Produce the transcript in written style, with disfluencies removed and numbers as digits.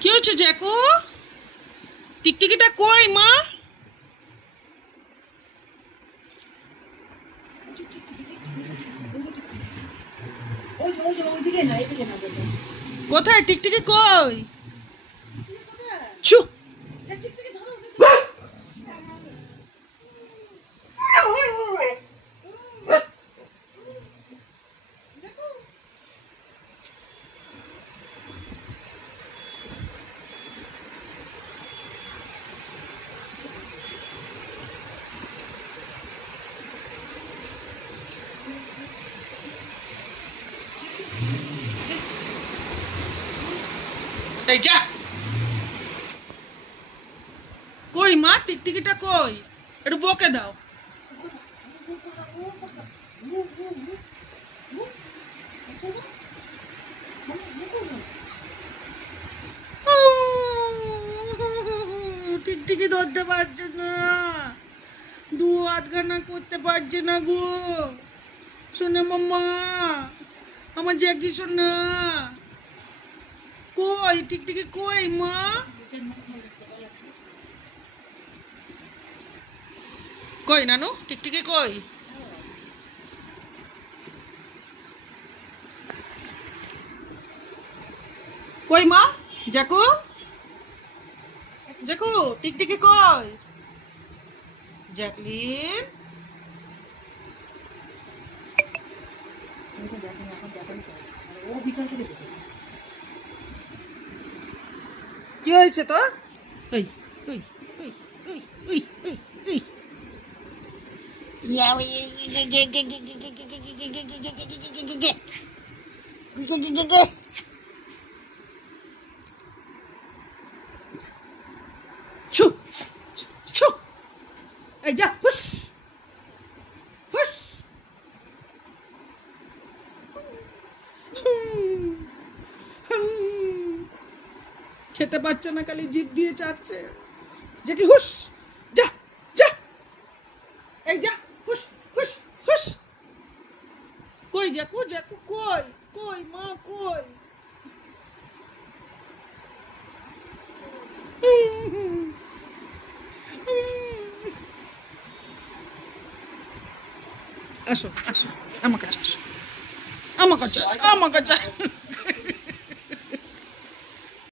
কি হচ্ছে জ্যাকু? টিকটিকিটা কই মা? কোথায় টিকটিকি কই? চুপ। এই যা। কই মা টিকটিকিটা কই? একটু বকে দাও। টিকটিকি ধরতে পারছে না, দু আধখানা করতে পারছে না গো। শোনে মাম্মা, আমার জ্যাকি শোনা কই? টিকটিকি কই মা? কই নানু টিকটিকি কই? কই মা? জ্যাকু, জ্যাকু টিকটিকি কই? জ্যাকলিন, কি হয়েছে তোর? এই ওই ওই ওই ওই ওই ওই ইয়া ওই ছু ছু। এই যা, হুস হুস। খেতে পারছে না, খালি জিভ দিয়ে চাটছে। জ্যাকি হুস, যা যা। এই যা, হুস হুস হুস। কই জ্যাকু? জ্যাকু কই? কই মা কই? আসো আসো আমার কাছে, আসো আমার কাছে, আমার কাছে।